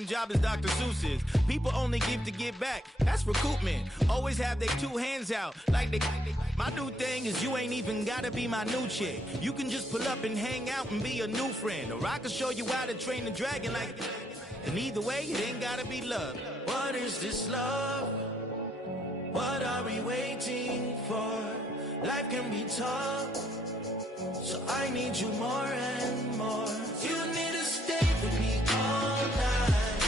same job as Dr. Seuss's. People only give to get back. That's recoupment. Always have their two hands out. Like they. My new thing is you ain't even gotta be my new chick. You can just pull up and hang out and be a new friend. Or I can show you how to train the dragon like. And either way, it ain't gotta be love. What is this love? What are we waiting for? Life can be tough, so I need you more and more. You need to stay with me all night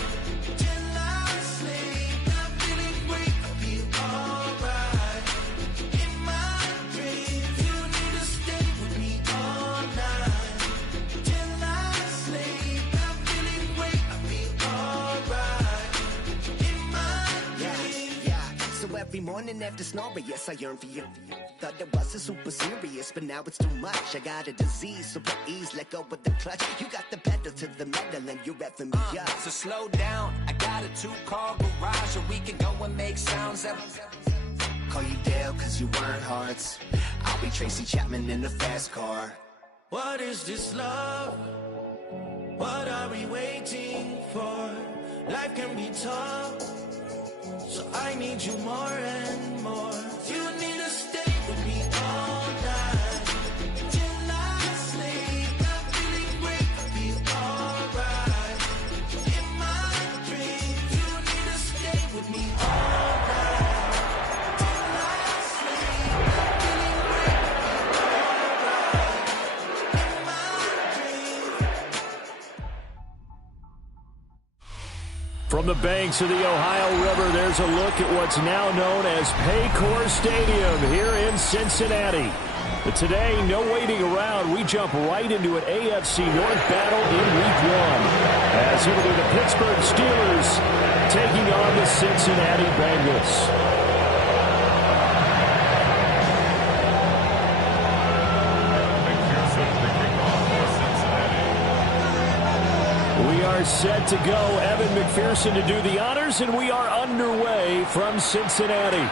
till I sleep. I'm feeling great, I'll be alright. In my dreams, you need to stay with me all night till I sleep. I'm feeling great, I'll be alright. In my dreams. Yeah. So every morning after snoring, yes, I yearn for you. Thought it wasn't super serious, but now it's too much. I got a disease, so please let go with the clutch. You got the pedal to the metal and you're revving me up. So slow down, I got a 2-car garage, or we can go and make sounds. Call you Dale cause you weren't hearts. I'll be Tracy Chapman in the fast car. What is this love? What are we waiting for? Life can be tough, so I need you more and more. You need to stay with me all night till I sleep. I'm feeling great, I'll be alright. In my dreams, you need to stay with me all night till I sleep. I'm feeling great, I'll be alright. In my dreams. From the banks of the Ohio River, there's a look at what's now known as Paycor Stadium here in Cincinnati. But today, no waiting around. We jump right into an AFC North battle in Week 1. As it'll be the Pittsburgh Steelers taking on the Cincinnati Bengals. We are set to go. Evan McPherson to do the honors, and we are underway from Cincinnati.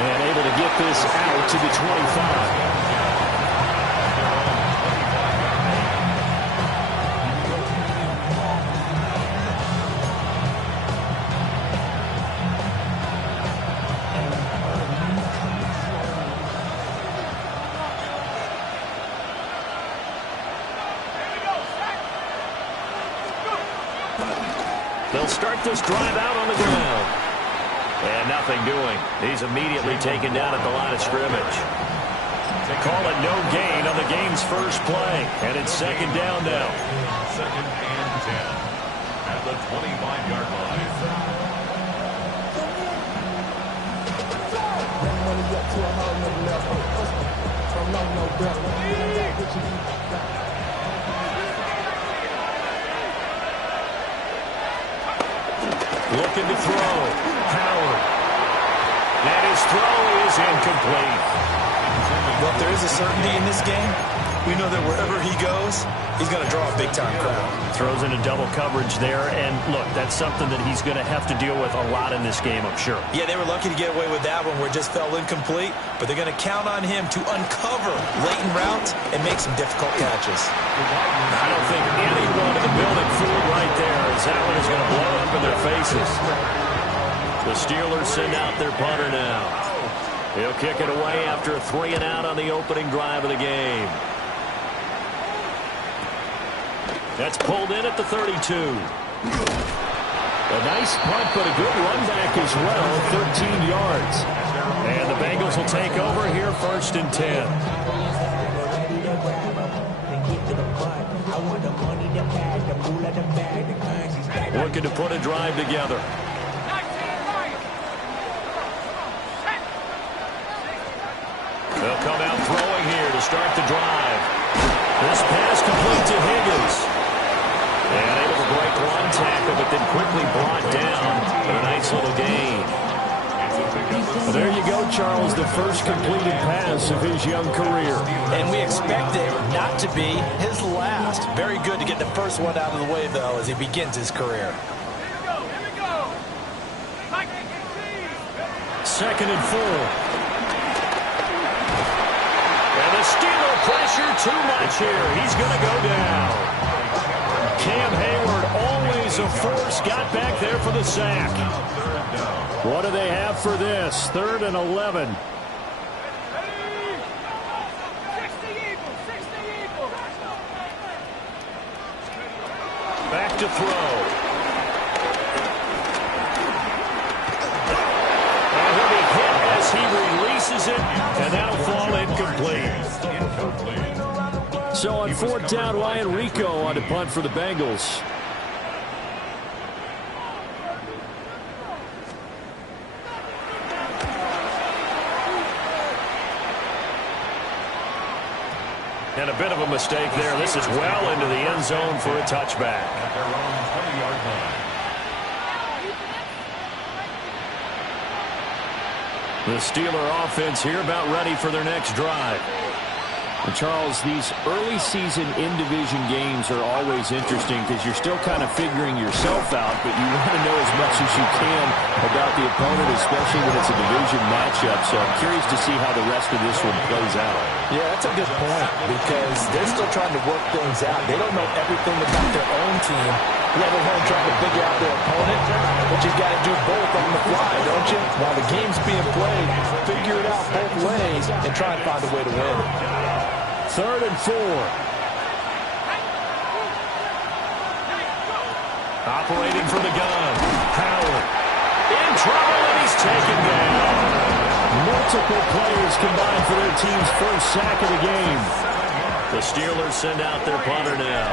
And able to get this out to the 25. They'll start this drive out on the ground. And nothing doing. He's immediately taken down at the line of scrimmage. They call it no gain on the game's first play. And it's second down now. Second and 10 at the 25-yard line. Looking to throw. Howard. And his throw is incomplete. Well, if there is a certainty in this game, we know that wherever he goes, he's going to draw a big-time crowd. Throws into double coverage there, and look, that's something that he's going to have to deal with a lot in this game, I'm sure. Yeah, they were lucky to get away with that one where it just fell incomplete, but they're going to count on him to uncover latent routes and make some difficult catches. I don't think anyone in the building fooled right there, as that one is going to blow up in their faces. The Steelers send out their punter now. He'll kick it away after a 3-and-out on the opening drive of the game. That's pulled in at the 32. A nice punt, but a good run back as well, 13 yards. And the Bengals will take over here, 1st and 10. Looking to put a drive together. They'll come out throwing here to start the drive. This pass complete to Higgins. And able to break one tackle, but then quickly brought down. But a nice little gain. Well, there you go, Charles, the first completed pass of his young career. And we expect it not to be his last. Very good to get the first one out of the way, though, as he begins his career. Second and 4. And the Steeler pressure too much here. He's going to go down. Scott back there for the sack. What do they have for this? 3rd and 11. Back to throw. And he'll be hit as he releases it, and that'll fall incomplete. So on 4th down, Ryan Rico on to punt for the Bengals. And a bit of a mistake there. This is well into the end zone for a touchback. At their own 20-yard line. The Steeler offense here about ready for their next drive. And Charles, these early season in-division games are always interesting because you're still kind of figuring yourself out, but you want to know as much as you can about the opponent, especially when it's a division matchup. So I'm curious to see how the rest of this one plays out. Yeah, that's a good point because they're still trying to work things out. They don't know everything about their own team, let alone trying to figure out their opponent. But you've got to do both on the fly, don't you? While the game's being played, figure it out both ways and try and find a way to win. 3rd and 4. Operating from the gun. Howard in trouble, and he's taken down. Multiple players combined for their team's first sack of the game. The Steelers send out their punter now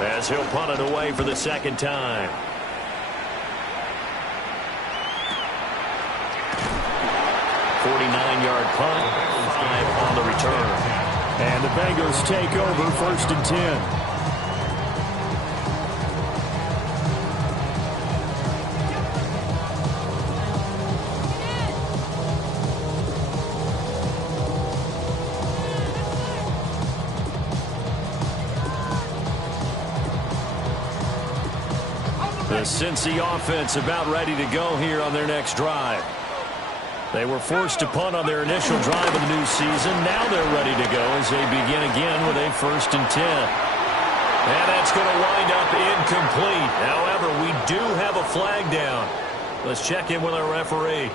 as he'll punt it away for the 2nd time. .49-yard punt, 5 on the return. And the Bengals take over 1st and 10. The Cincy offense about ready to go here on their next drive. They were forced to punt on their initial drive of the new season. Now they're ready to go as they begin again with a 1st and 10. And that's going to wind up incomplete. However, we do have a flag down. Let's check in with our referee.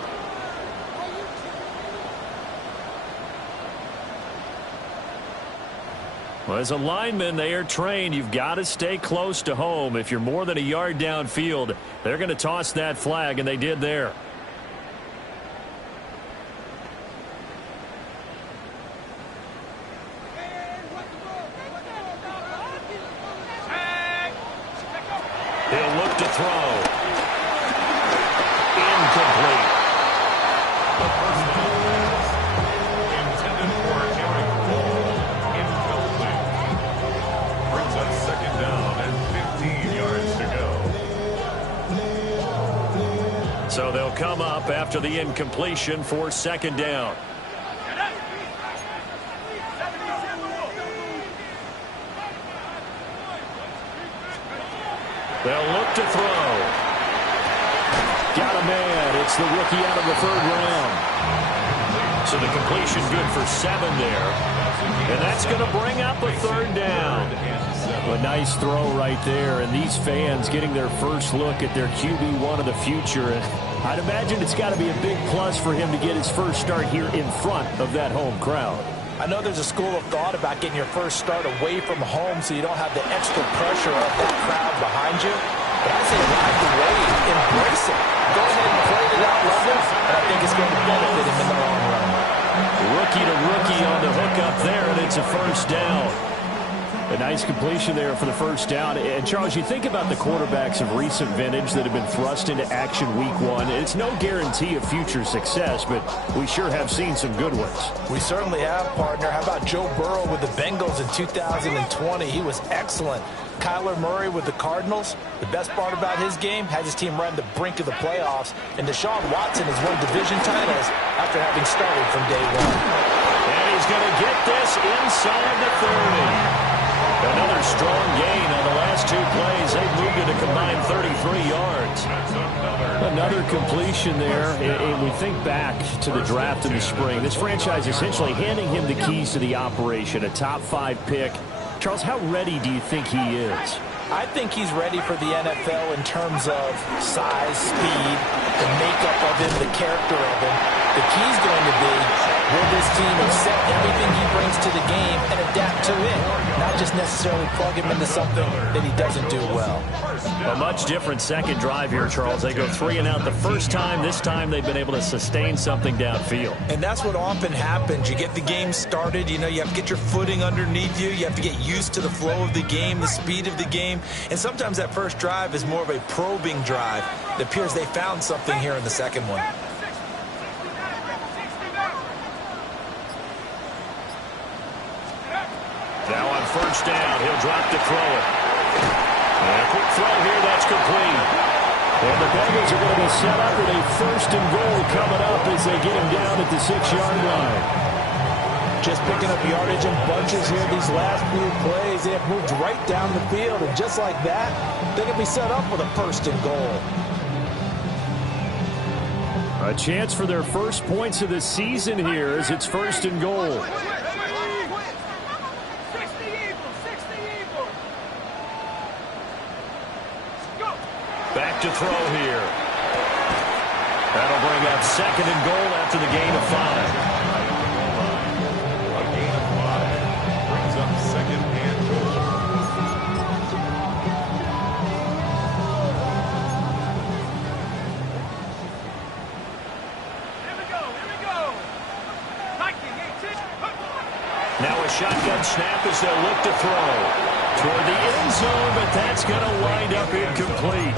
Well, as a lineman, they are trained. You've got to stay close to home. If you're more than a yard downfield, they're going to toss that flag, and they did there. He'll look to throw. Incomplete. The first pass intended for Eric Cole. Incomplete. Brings up 2nd down and 15 yards to go. So they'll come up after the incompletion for 2nd down. They'll look to throw. Got a man. It's the rookie out of the 3rd round. So the completion good for 7 there. And that's going to bring up a 3rd down. A nice throw right there. And these fans getting their first look at their QB1 of the future. And I'd imagine it's got to be a big plus for him to get his first start here in front of that home crowd. I know there's a school of thought about getting your first start away from home so you don't have the extra pressure of that crowd behind you. But I say ride the wave, embrace it. Go ahead and play it out level, and I think it's going to benefit him in the long run. Rookie to rookie on the hook up there, and it's a 1st down. A nice completion there for the 1st down. And, Charles, you think about the quarterbacks of recent vintage that have been thrust into action week 1. It's no guarantee of future success, but we sure have seen some good ones. We certainly have, partner. How about Joe Burrow with the Bengals in 2020? He was excellent. Kyler Murray with the Cardinals. The best part about his game, has his team right on the brink of the playoffs. And Deshaun Watson has won division titles after having started from day 1. And he's going to get this inside the 30. Another strong gain on the last 2 plays. They've moved it a combined 33 yards. Another completion there. And we think back to the draft in the spring. This franchise essentially handing him the keys to the operation, a top 5 pick. Charles, how ready do you think he is? I think he's ready for the NFL in terms of size, speed, the makeup of him, the character of him. The key's going to be, will this team accept everything he brings to the game and adapt to it, not just necessarily plug him into something that he doesn't do well. A much different second drive here, Charles. They go 3 and out the first time. This time they've been able to sustain something downfield. And that's what often happens. You get the game started. You know, you have to get your footing underneath you. You have to get used to the flow of the game, the speed of the game. And sometimes that first drive is more of a probing drive. It appears they found something here in the second one. Now on first down, he'll drop to throw it. And a quick throw here, that's complete. And the Bengals are going to be set up with a first and goal coming up as they get him down at the 6-yard line. Just picking up yardage in bunches here these last few plays. They have moved right down the field, and just like that, they're going to be set up with a first and goal. A chance for their first points of the season here as it's first and goal. Back to throw here. That'll bring up second and goal after the gain of 5. A gain of 5 brings up second and goal. Here we go. Now a shotgun snap as they'll look to throw. Toward the end zone, but that's going to wind up incomplete.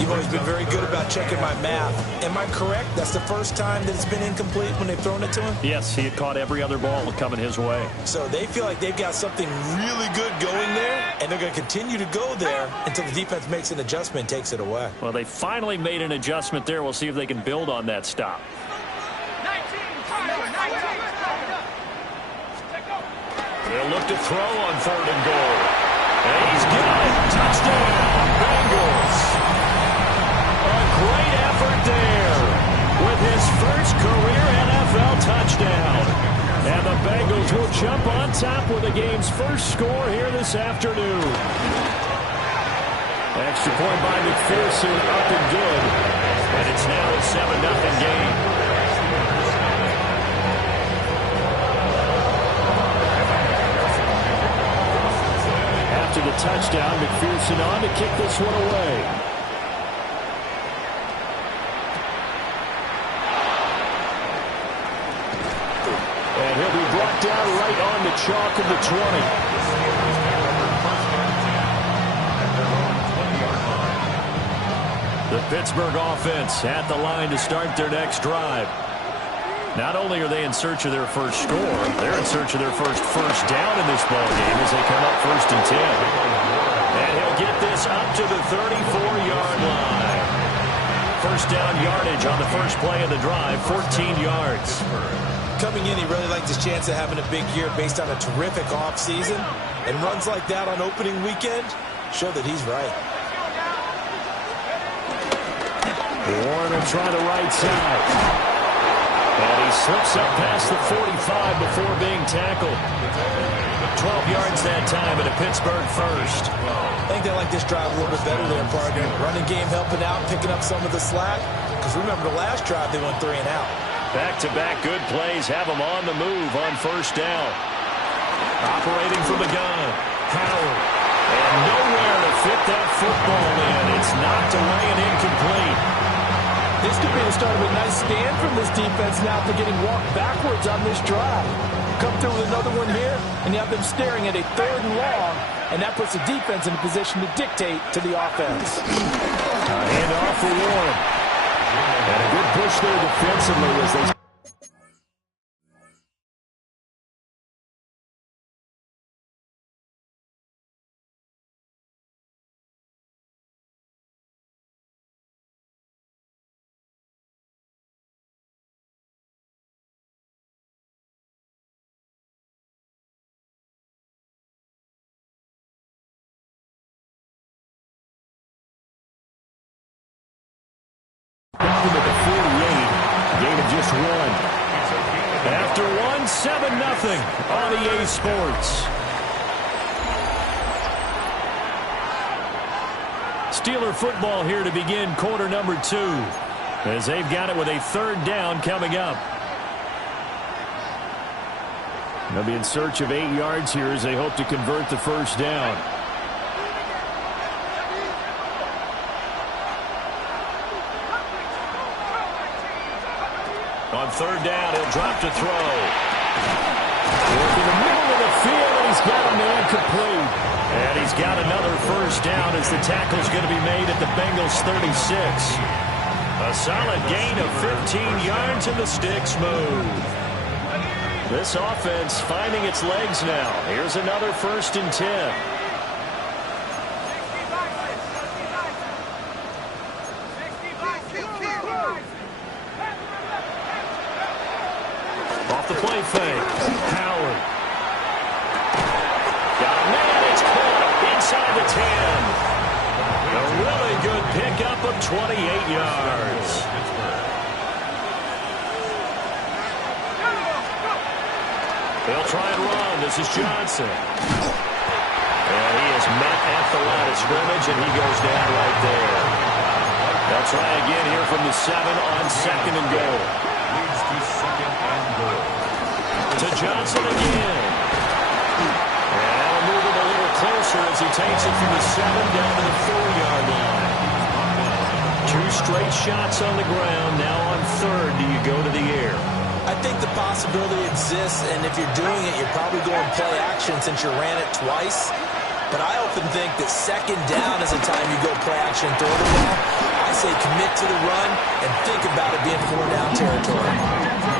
You've always been very good about checking my math. Am I correct? That's the first time that it's been incomplete when they've thrown it to him? Yes, he had caught every other ball coming his way. So they feel like they've got something really good going there, and they're going to continue to go there until the defense makes an adjustment and takes it away. Well, they finally made an adjustment there. We'll see if they can build on that stop. 19. They'll look to throw on third and goal. And he's got it. Touchdown, Bengals. A great effort there with his first career NFL touchdown. And the Bengals will jump on top with the game's first score here this afternoon. Extra point by McPherson, up and good. And it's now a 7-0 game. After the touchdown, McPherson on to kick this one away. And he'll be brought down right on the chalk of the 20. The Pittsburgh offense at the line to start their next drive. Not only are they in search of their first score, they're in search of their first down in this ballgame as they come up 1st and 10. And he'll get this up to the 34-yard line. First down yardage on the first play of the drive, 14 yards. Coming in, he really liked his chance of having a big year based on a terrific offseason. And runs like that on opening weekend show that he's right. Warren will try the right side. And he slips up past the 45 before being tackled. 12 yards that time and a Pittsburgh first. I think they like this drive a little bit better there, partner. Running game helping out, picking up some of the slack. Because remember, the last drive they went 3 and out. Back-to-back good plays have them on the move on first down. Operating from the gun, Howard. And nowhere to fit that football in. It's knocked away and incomplete. This could be the start of a nice stand from this defense now for getting walked backwards on this drive. Come through with another one here, and you have them staring at a 3rd and long, and that puts the defense in a position to dictate to the offense. Hand off for Warren. And a good push there defensively as they... Down to the 48. Gain of just 1. After 1, 7-0 on EA Sports. Steeler football here to begin quarter number 2, as they've got it with a 3rd down coming up. They'll be in search of 8 yards here as they hope to convert the 1st down. On 3rd down, he'll drop to throw. In the middle of the field, and he's got a man complete. And he's got another 1st down as the tackle's going to be made at the Bengals 36. A solid gain of 15 yards and the sticks move. This offense finding its legs now. Here's another 1st and 10. Off the play fake. Howard. Got a man. It's caught inside the 10. A really good pickup of 28 yards. They'll try and run. This is Johnson. And he is met at the line of scrimmage, and he goes down right there. They'll try again here from the 7 on 2nd and goal. Leads to 2nd and goal. To Johnson again. And he'll move it a little closer as he takes it from the 7 down to the 4-yard line. 2 straight shots on the ground. Now on 3rd, do you go to the air? I think the possibility exists, and if you're doing it, you're probably going play action since you ran it twice. But I often think that 2nd down is the time you go play action and throw the ball. I say commit to the run and think about it being 4-down territory.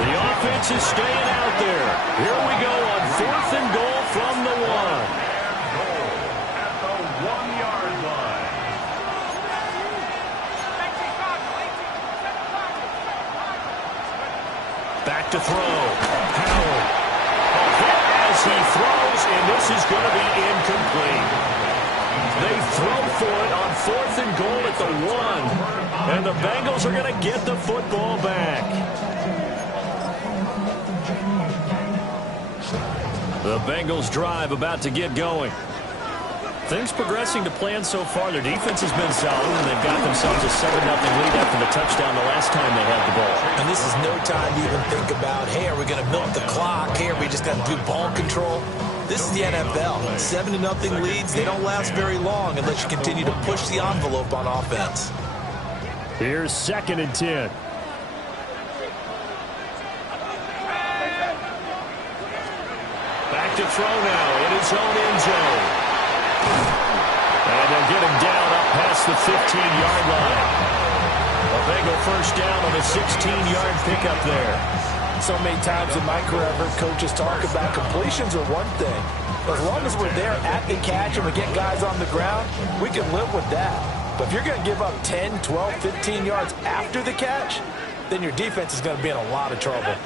The offense is staying out there. Here we go on 4th and goal from the 1. Goal at the 1-yard line. Back to throw. Howard. A hit as he throws, and this is going to be incomplete. They throw for it on 4th and goal at the 1. And the Bengals are going to get the football back. The Bengals drive about to get going. Things progressing to plan so far. Their defense has been solid, and they've got themselves a 7-0 lead after the touchdown the last time they had the ball. And this is no time to even think about, hey, are we going to milk the clock? Hey, are we just going to do ball control? This is the NFL. 7-0 leads, they don't last very long unless you continue to push the envelope on offense. Here's 2nd and 10. Back to throw now in his own end zone. And they'll get him down up past the 15-yard line. A Bengal 1st down on a 16-yard pickup there. So many times in my career, I've heard coaches talk about completions are one thing. As long as we're there at the catch and we get guys on the ground, we can live with that. But if you're going to give up 10, 12, 15 yards after the catch, then your defense is going to be in a lot of trouble.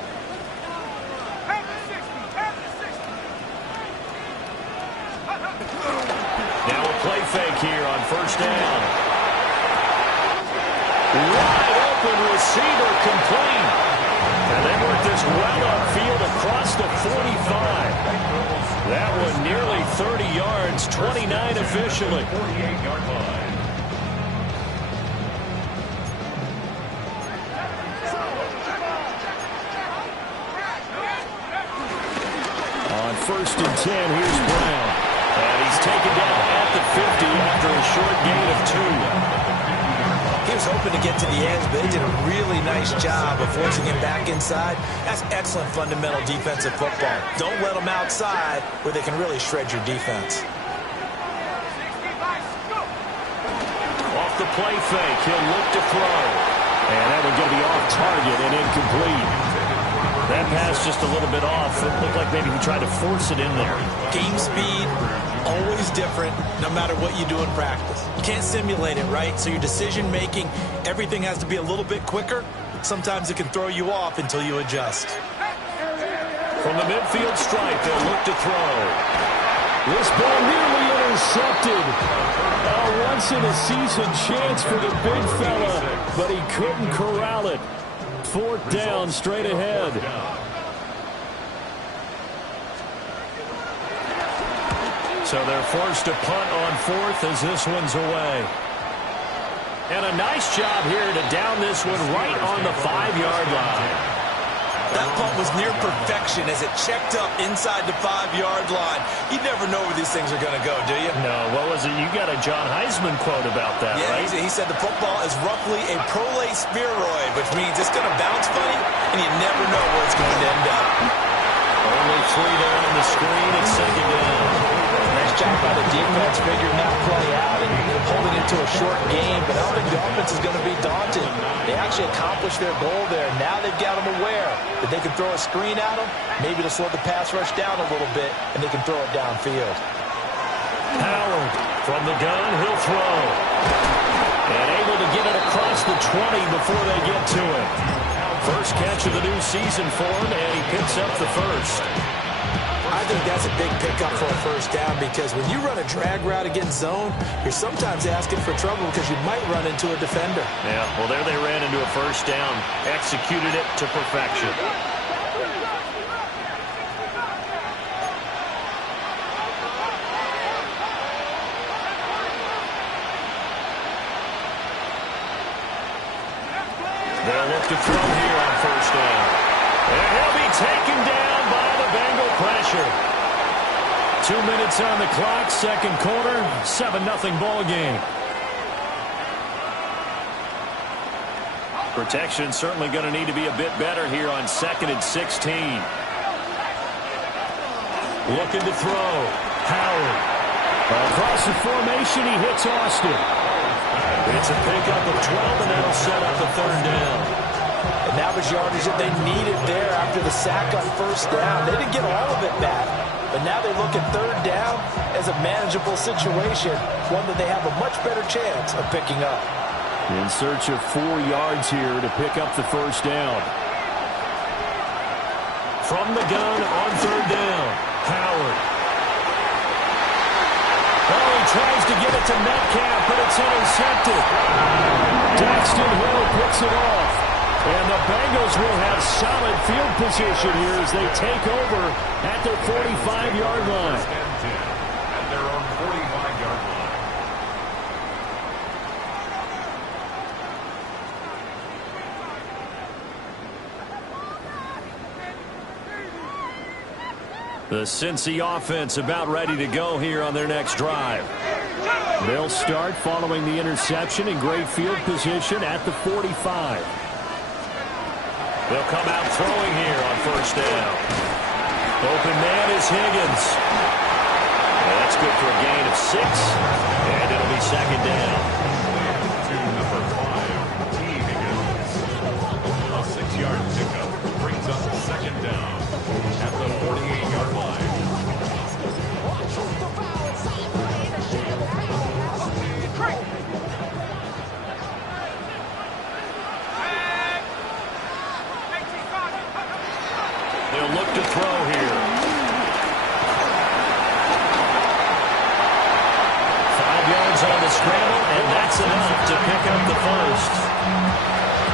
Now a play fake here on 1st down. Wide open receiver complete. And they work this well upfield across the 45. That one nearly 30 yards, 29 officially. 48-yard line. On 1st and 10, here's Brown. And he's taken down at the 50 after a short gain of 2. He was hoping to get to the edge, but they did a really nice job of forcing him back inside. That's excellent fundamental defensive football. Don't let them outside where they can really shred your defense. Off the play fake, he'll look to throw. And that one going to be off target and incomplete. That pass just a little bit off. It looked like maybe he tried to force it in there. Game speed, always different, no matter what you do in practice. You can't simulate it, right? So your decision-making, everything has to be a little bit quicker. Sometimes it can throw you off until you adjust. From the midfield stripe, they'll look to throw. This ball nearly intercepted. A once-in-a-season chance for the big fella, but he couldn't corral it. 4th down, straight ahead. So they're forced to punt on 4th as this one's away. And a nice job here to down this one right on the 5-yard line. That punt was near perfection as it checked up inside the 5-yard line. You never know where these things are going to go, do you? No, what was it? You got a John Heisman quote about that, yeah, right? He said the football is roughly a prolate spheroid, which means it's going to bounce funny, and you never know where it's going to end up. Only 3 there on the screen. It's second down. Nice job by the defense figuring that play out and holding it to a short game, but I don't think the offense is going to be daunted. They actually accomplished their goal there. Now they've got them aware that they can throw a screen at them, maybe to slow the pass rush down a little bit, and they can throw it downfield. Howard from the gun, he'll throw. And able to get it across the 20 before they get to it. First catch of the new season for him, and he picks up the first. I think that's a big pickup for a first down because when you run a drag route against zone, you're sometimes asking for trouble because you might run into a defender. Yeah, well, there they ran into a first down. Executed it to perfection. They'll look to throw here on first down. And he'll be taken down by the Bengal pressure. 2 minutes on the clock, second quarter, 7-0 ball game. Protection certainly going to need to be a bit better here on 2nd and 16. Looking to throw. Howard. Across the formation, he hits Austin. It's a pickup of 12, and that'll set up the third down. And that was yardage that they needed there after the sack on first down. They didn't get all of it back, but now they look at third down as a manageable situation, one that they have a much better chance of picking up. In search of 4 yards here to pick up the first down. From the gun on third down, Howard. Oh, he tries to get it to Metcalf, but it's intercepted. Daxton Hill picks it off. And the Bengals will have solid field position here as they take over at their 45-yard line. At their own 45-yard line. The Cincy offense about ready to go here on their next drive. They'll start following the interception in great field position at the 45. They'll come out throwing here on first down. Open man is Higgins. That's good for a gain of 6, and it'll be second down. To number 5, T. Higgins. A 6-yard pickup brings up second down at the 48-yard line. They'll look to throw here. 5 yards on the scramble, and that's enough to pick up the first.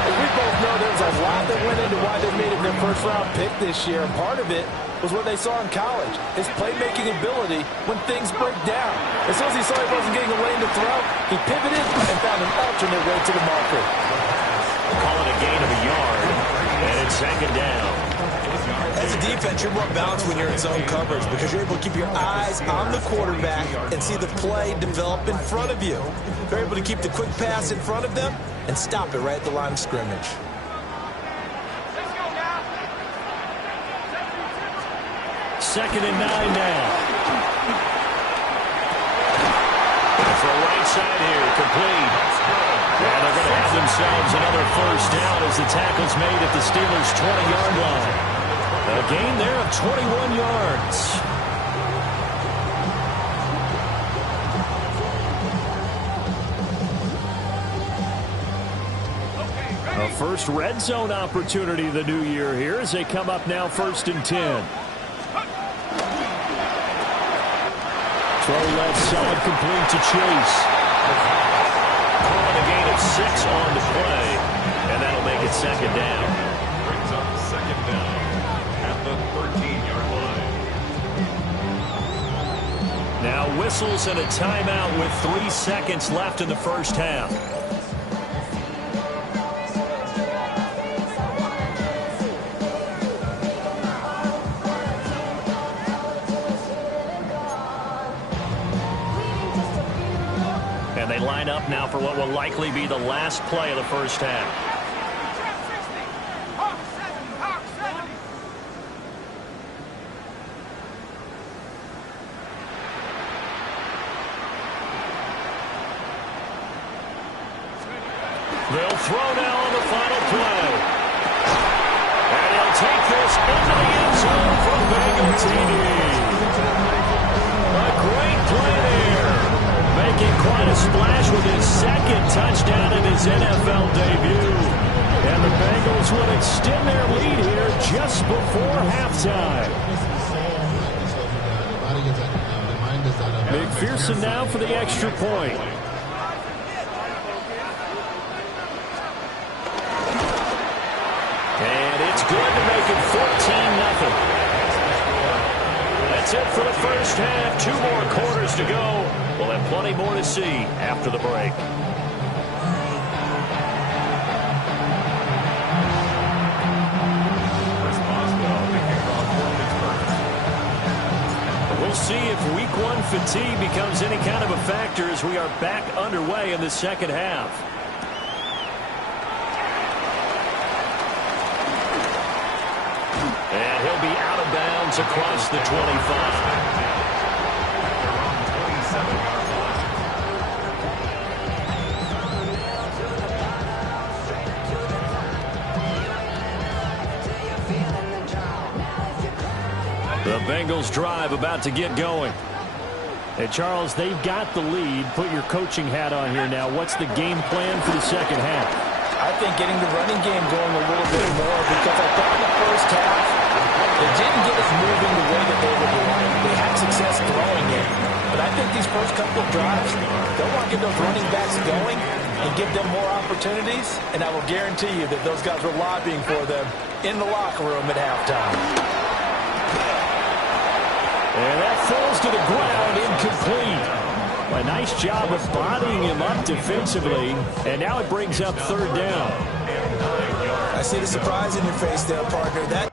We both know there's a lot that went into why they made it their first-round pick this year, and part of it was what they saw in college, his playmaking ability when things break down. As soon as he saw he wasn't getting a lane to throw, he pivoted and found an alternate way to the marker. Call it a gain of a yard, and it's second down. As a defense, you're more balanced when you're in zone coverage because you're able to keep your eyes on the quarterback and see the play develop in front of you. You're able to keep the quick pass in front of them and stop it right at the line of scrimmage. Second and 9 now. For a right side here, complete. And they're going to have themselves another first down as the tackle's made at the Steelers' 20-yard line. A gain there of 21 yards. A first red zone opportunity the new year here as they come up now 1st and 10. Throw left side complete to Chase. Calling a gain of 6 on the play, and that'll make it second down. Brings up second down at the 13-yard line. Now whistles and a timeout with 3 seconds left in the first half. And they line up now for what will likely be the last play of the first half. They'll throw now on the final play. And he'll take this into the end zone from Bengal TD. A great play there. Making quite a splash with his second touchdown in his NFL debut. And the Bengals will extend their lead here just before halftime. McPherson now for the extra point. And it's good to make it 14-0. That's it for the first half. 2 more quarters to go. We'll have plenty more to see after the break. We'll see if Week 1 fatigue becomes any kind of a factor as we are back underway in the second half. And he'll be out of bounds across the 25. The Bengals drive about to get going. Hey, Charles, they've got the lead. Put your coaching hat on here now. What's the game plan for the second half? I think getting the running game going a little bit more, because I thought in the first half they didn't get us moving the way that they would like. They had success throwing it, but I think these first couple of drives, they'll want to get those running backs going and give them more opportunities, and I will guarantee you that those guys were lobbying for them in the locker room at halftime. And that falls to the ground, incomplete. A nice job of bodying him up defensively, and now it brings up third down. I see the surprise in your face there, partner. That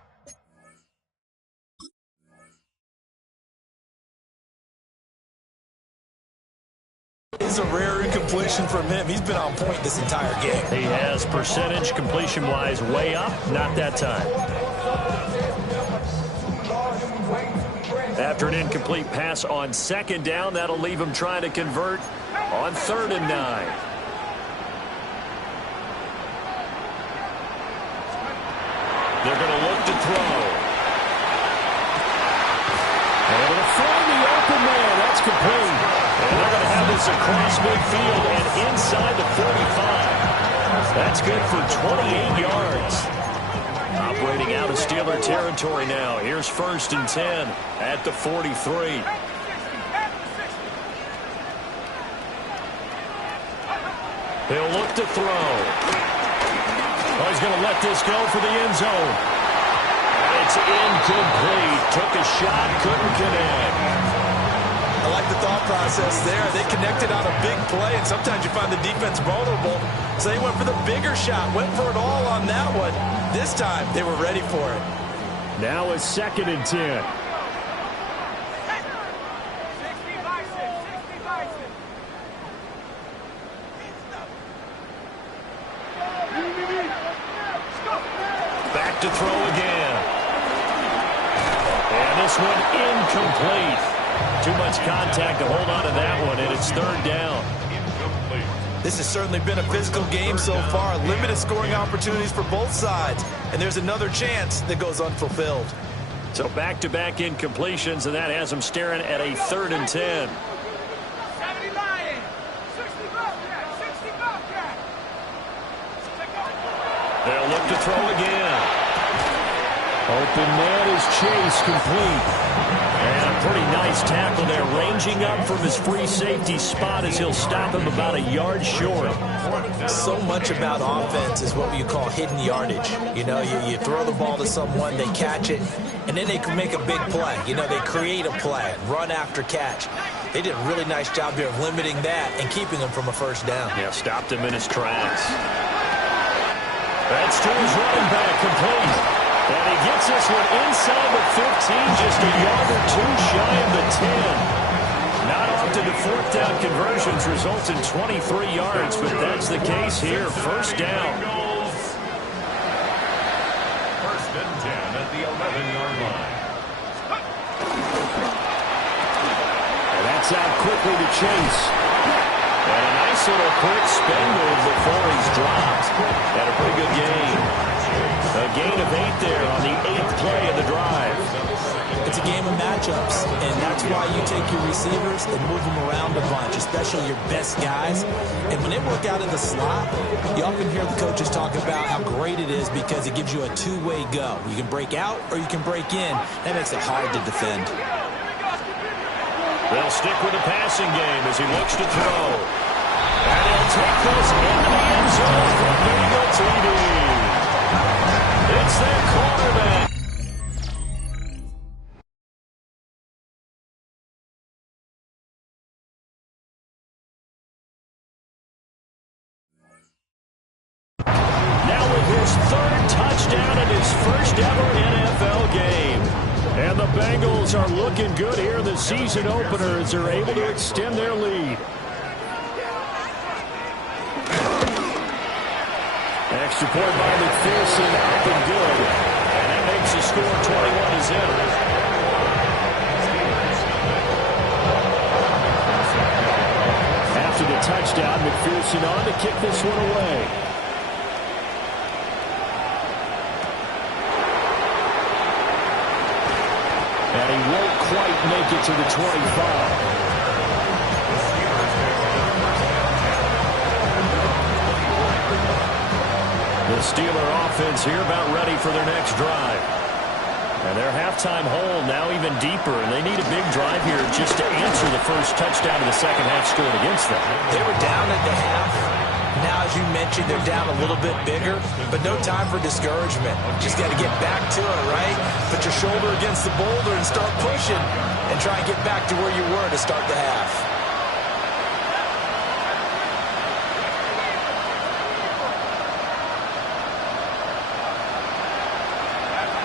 is a rare incompletion from him. He's been on point this entire game. He has percentage completion-wise way up, not that time. After an incomplete pass on second down, that'll leave him trying to convert on 3rd and 9. They're going to look to throw. And it'll find the open man. That's complete. And they're going to have this across midfield and inside the 45. That's good for 28 yards. Operating out of Steeler territory now. Here's 1st and 10 at the 43. He'll look to throw. Oh, he's going to let this go for the end zone. And it's incomplete. Took a shot, couldn't connect. I like the thought process there. They connected on a big play, and sometimes you find the defense vulnerable. So they went for the bigger shot, went for it all on that one. This time, they were ready for it. Now a 2nd and 10. Back to throw again. And this one incomplete. Too much contact to hold on to that one, and it's 3rd down. This has certainly been a physical game so far. Limited scoring opportunities for both sides. And there's another chance that goes unfulfilled. So back-to-back incompletions, and that has them staring at a 3rd and 10. They'll look to throw again. Open man is Chase, complete. And a pretty nice tackle there, ranging up from his free safety spot as he'll stop him about a yard short. So much about offense is what you call hidden yardage. You know, you throw the ball to someone, they catch it, and then they can make a big play. You know, they create a play, run after catch. They did a really nice job here of limiting that and keeping him from a first down. Yeah, stopped him in his tracks. That's to his running back, complete. And he gets this one inside the 15, just a yard or two shy of the 10. Not often do 4th down conversions results in 23 yards, but that's the case here. First down. First and 10 at the 11-yard line. And that's out quickly to Chase. And a nice little quick spin move before he's dropped. Had a pretty good gain. A gain of 8 there on the 8th play of the drive. It's a game of matchups, and that's why you take your receivers and move them around a bunch, especially your best guys. And when they work out in the slot, you often hear the coaches talk about how great it is because it gives you a two-way go. You can break out or you can break in. That makes it hard to defend. They'll stick with the passing game as he looks to throw. And he'll take this into the end zone for Bengal TD. It's their quarterback. Now with his third touchdown in his first ever NFL game. And the Bengals are looking good here in the season opener as they're able to extend their lead. Extra point by McPherson, up and good. And that makes the score 21-0. After the touchdown, McPherson on to kick this one away. And he won't quite make it to the 25. The Steeler offense here about ready for their next drive. And their halftime hole now even deeper, and they need a big drive here just to answer the first touchdown of the second half scored against them. They were down at the half. Now, as you mentioned, they're down a little bit bigger, but no time for discouragement. Just got to get back to it, right? Put your shoulder against the boulder and start pushing and try and get back to where you were to start the half.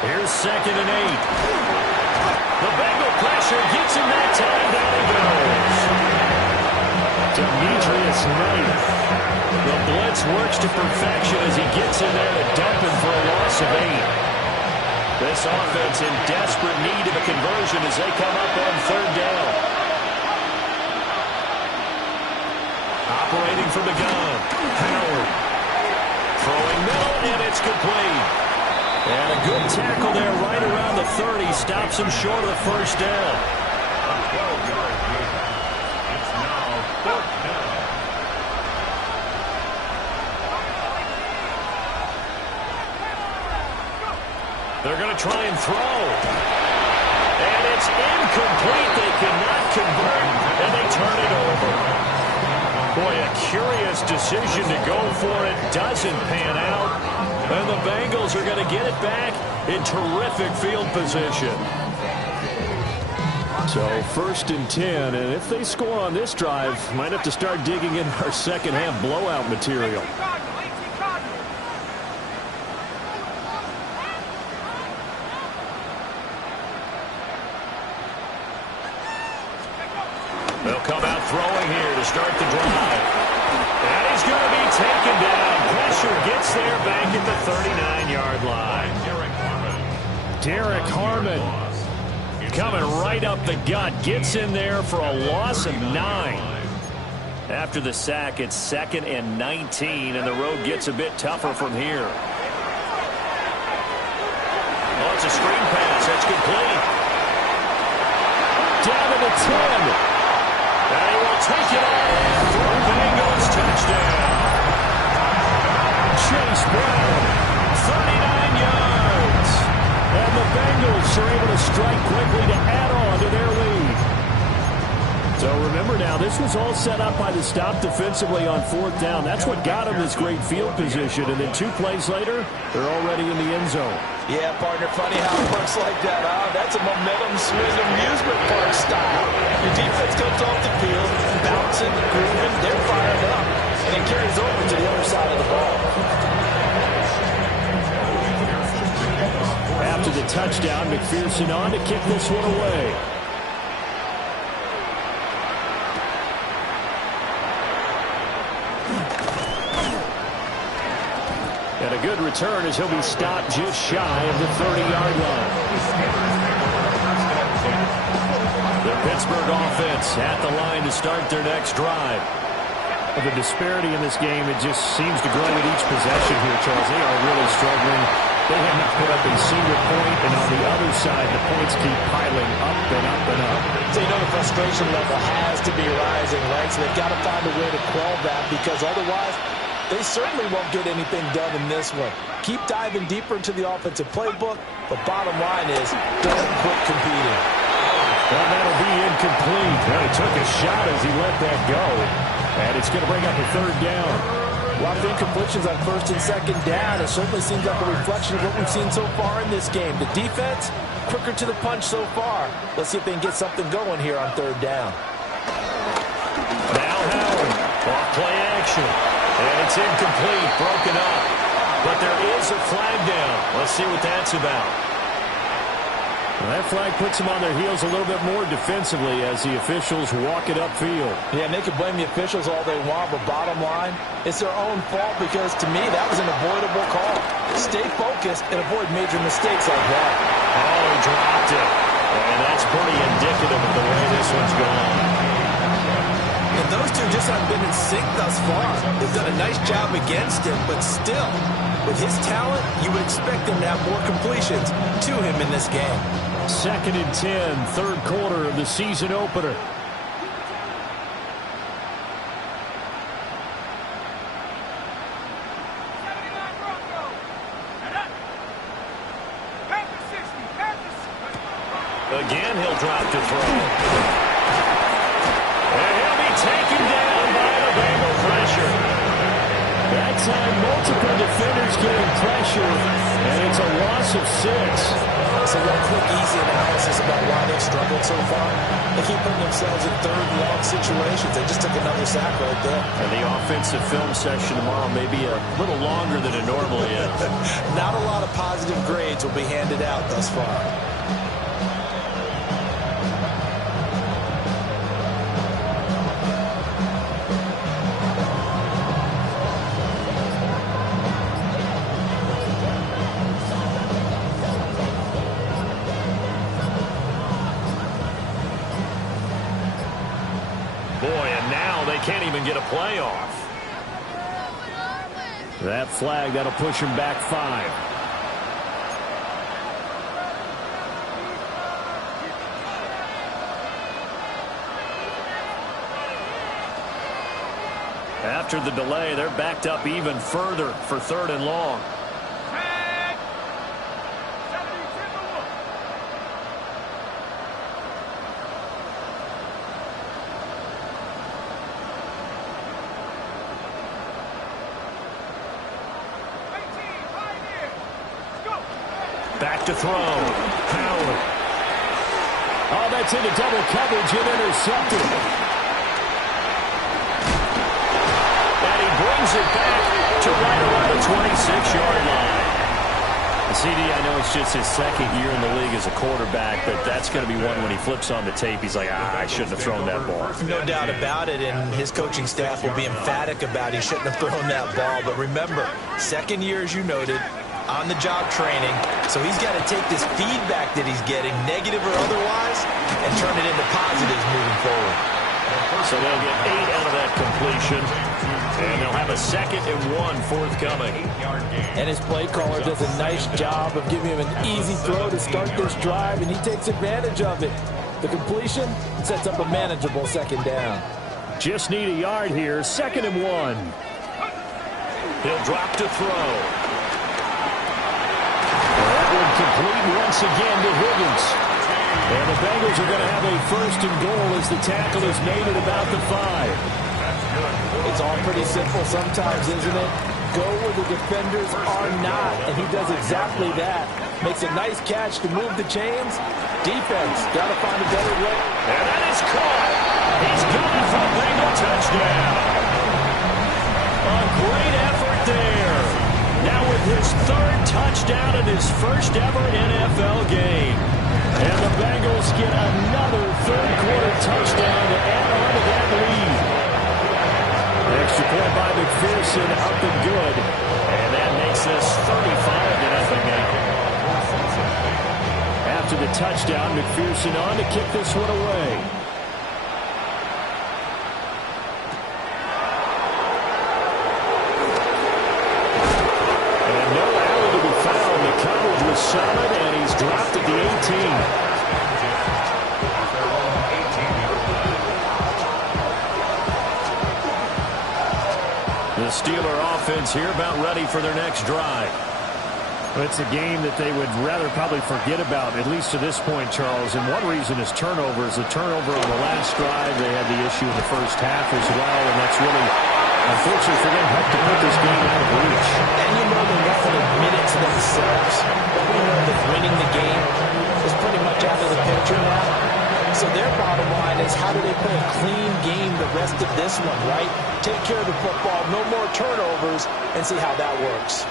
Here's 2nd and 8. The Bengal pressure gets him that time. Down he goes. Demetrius Knight. The blitz works to perfection as he gets in there to dump him for a loss of 8. This offense in desperate need of a conversion as they come up on 3rd down. Operating from the gun. Howard. Throwing middle, and it's complete. And a good tackle there right around the 30 stops him short of the first down. A 12-yard gain. It's now 4th down. They're going to try and throw. And it's incomplete. They cannot convert, and they turn it over. Boy, a curious decision to go for it. Doesn't pan out. And the Bengals are going to get it back in terrific field position. So 1st and 10, and if they score on this drive, might have to start digging in our second half blowout material. They'll come out throwing here to start the drive. And he's going to be taken down. Pressure gets there back at the 39-yard line. Derek Harmon coming right up the gut. Gets in there for a loss of 9. After the sack, it's 2nd and 19, and the road gets a bit tougher from here. Oh, it's a screen pass. That's complete. Down to the 10. And he will take it off for a Bengals touchdown. Chase Brown, 39 yards. And the Bengals are able to strike quickly to add on to their lead. So remember now, this was all set up by the stop defensively on 4th down. That's what got them this great field position. And then 2 plays later, they're already in the end zone. Yeah, partner, funny how it works like that, huh? That's a momentum swing amusement park style. Your defense comes off the field, bouncing, grooving, they're fired up, and it carries over to the other side of the ball. After the touchdown, McPherson on to kick this one away. a good return as he'll be stopped just shy of the 30-yard line. The Pittsburgh offense at the line to start their next drive. The disparity in this game, it just seems to grow with each possession here, Charles. They are really struggling. They have not put up a single point, and on the other side, the points keep piling up and up and up. So you know the frustration level has to be rising, right? So they've got to find a way to quell that, because otherwise they certainly won't get anything done in this one. Keep diving deeper into the offensive playbook, but bottom line is don't quit competing. Well, that'll be incomplete. Well, he took a shot as he let that go, and it's going to bring up a third down. A lot of incompletions on first and second down. It certainly seems like a reflection of what we've seen so far in this game. The defense, quicker to the punch so far. Let's see if they can get something going here on third down. Now Howard, off play action. And it's incomplete, broken up. But there is a flag down. Let's see what that's about. Well, that flag puts them on their heels a little bit more defensively as the officials walk it upfield. Yeah, and they can blame the officials all they want, but bottom line, it's their own fault, because to me, that was an avoidable call. Stay focused and avoid major mistakes like that. Oh, he dropped it. And that's pretty indicative of the way this one's gone. And those two just haven't been in sync thus far. They've done a nice job against him, but still, with his talent, you would expect him to have more completions to him in this game. 2nd and 10, third quarter of the season opener. Again, he'll drop to throw. And he'll be taken down by the Bengal pressure. That time, multiple defenders getting pressure, and it's a loss of 6. So one quick, easy analysis about why they've struggled so far. They keep putting themselves in third and long situations. They just took another sack right there. And the offensive film session tomorrow may be a little longer than it normally is. Not a lot of positive grades will be handed out thus far. Can't even get a play off. That flag, that'll push him back 5. After the delay, they're backed up even further for 3rd and long. Back to throw. Howard. Oh, that's into double coverage and intercepted. And he brings it back to right around the 26-yard line. CD, I know it's just his 2nd year in the league as a quarterback, but that's going to be one when he flips on the tape. He's like, I shouldn't have thrown that ball. No doubt about it, and his coaching staff will be emphatic about he shouldn't have thrown that ball. But remember, 2nd year, as you noted, on-the-job training, so he's got to take this feedback that he's getting, negative or otherwise, and turn it into positives moving forward. So they'll get 8 out of that completion, and they'll have a 2nd and 1 forthcoming. And his play caller does a nice job of giving him an easy throw to start this drive, and he takes advantage of it. The completion sets up a manageable 2nd down. Just need a yard here, 2nd and 1. He'll drop to throw. Complete once again to Higgins. And the Bengals are going to have a 1st and goal as the tackle is made at about the 5. It's all pretty simple sometimes, isn't it? Go where the defenders are not, and he does exactly that. Makes a nice catch to move the chains. Defense, got to find a better way. And that is caught. He's going for a Bengal touchdown. A great effort there. Now with his 3rd touchdown in his 1st ever NFL game. And the Bengals get another 3rd quarter touchdown to add on to that lead. Extra point by McPherson up and good. And that makes this 35-0 now. After the touchdown, McPherson on to kick this one away. And no alley to be found. The coverage was solid, and he's dropped at the 18. The Steeler offense here about ready for their next drive. It's a game that they would rather probably forget about, at least to this point, Charles. And one reason is turnovers. The turnover on the last drive, they had the issue in the first half as well, and that's really, unfortunately for them, helped to put this game out of reach. And you know they're not going to admit it to themselves, but we know that winning the game is pretty much out of the picture now. So their bottom line is, how do they play a clean game the rest of this one, right? Take care of the football, no more turnovers, and see how that works.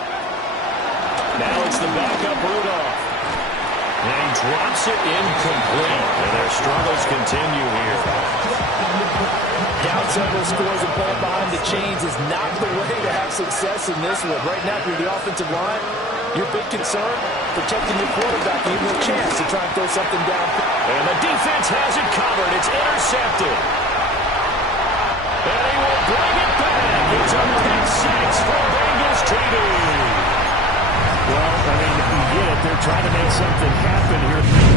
Now it's the backup Rudolph. And he drops it incomplete. And their struggles continue here. Down several scores and playing behind the chains is not the way to have success in this one. Right now, if you're the offensive line, your big concern, protecting your quarterback, giving him a chance to try and throw something down. And the defense has it covered. It's intercepted. And he will bring it back. It's a pick six for Bengals TV. Well, I mean, you get it. They're trying to make something happen here.